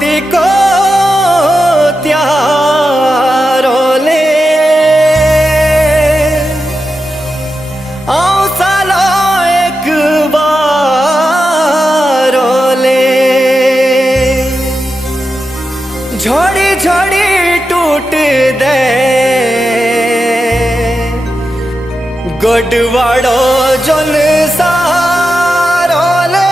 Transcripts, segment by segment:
तिको त्यारोले औसालो एक बारोले झोड़ी झोड़ी टूट दे गोडवाड़ो जोन सारोले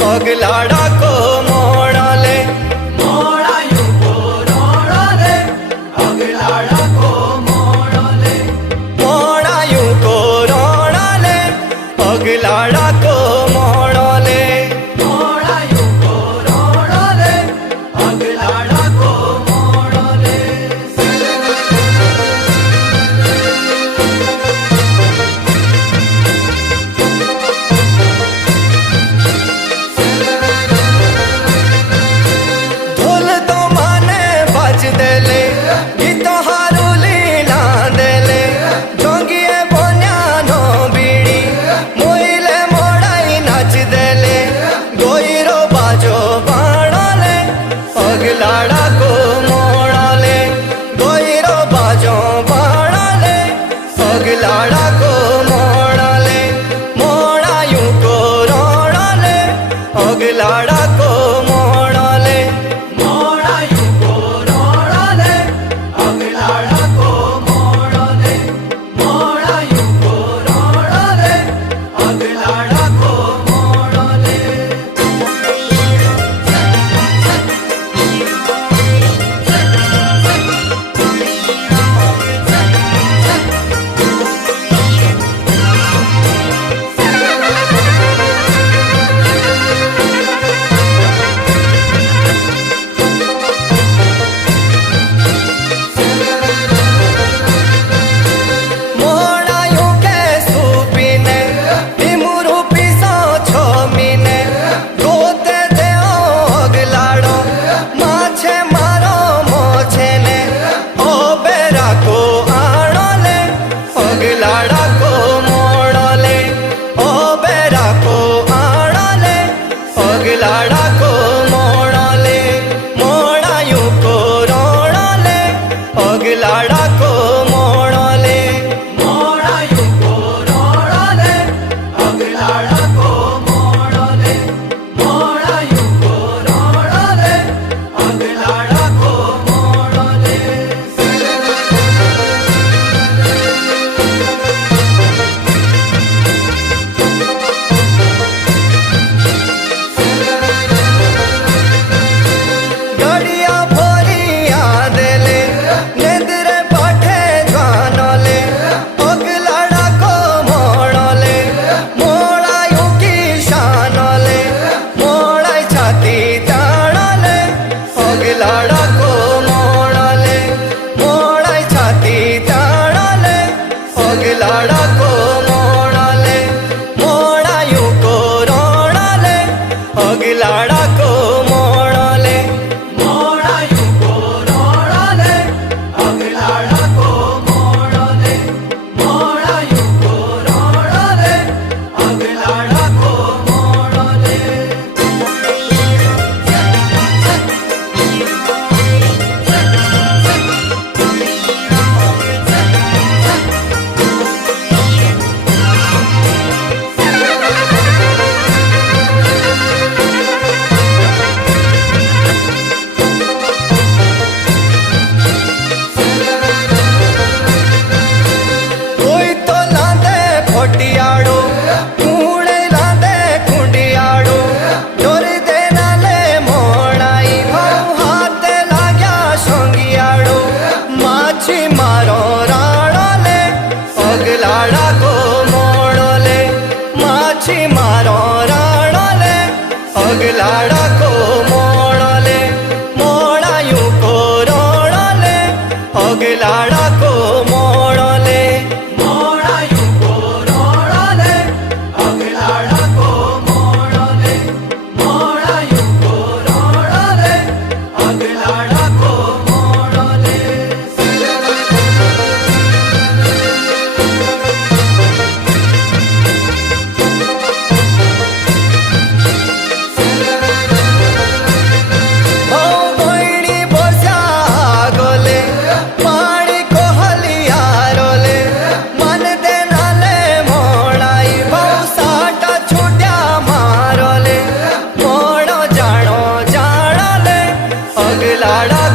पगलाड़ा को मोड़ा ले मोड़ा यूं को रोड़ा ले पगलाड़ा को मोड़ा ले मोड़ा यूं को रोड़ा ले पगलाड़ा को मोड़ा ले मोड़ा यूं को रोड़ा ले पगलाड़ा को मोड़ा ले पगलाड़ा को मोड़ा ले गोइरो बाजो बाड़ा ले पगलाड़ा को मोड़ा ले मोड़ा यूं को रोड़ा ले पगलाड़ा को मोड़ा ले मोड़ा यूं को रोड़ा ले पगलाड़ा को मोड़ा ले मोड़ा यूं को रोड़ा ले पगलाड़ा को मोड़ा ले पगलाड़ा को मोड़ा ले ओ बेरा को आड़ा ले पगलाड़ा को मोड़ा ले मोड़ा यूं को रोड़ा ले पगलाड़ा को मोड़ा ले मोड़ा यूं को रोड़ा ले पगलाड़ा को मोड़ा ले मोड़ा यूं को रोड़ा ले पगलाड़ा को मोड़ा ले पगलाड़ा को मोड़ा ले मोड़ा छाती ताड़ा ले पगलाड़ा को मोड़ा ले मोड़ा यूं को रोड़ा ले पगलाड़ा को मोड़ा ले मोड़ा यूं को रोड़ा ले पगलाड़ा को मोड़ा ले मोड़ा यूं को रोड़ा ले पगलाड़ा को मोड़ा ले પગલાડા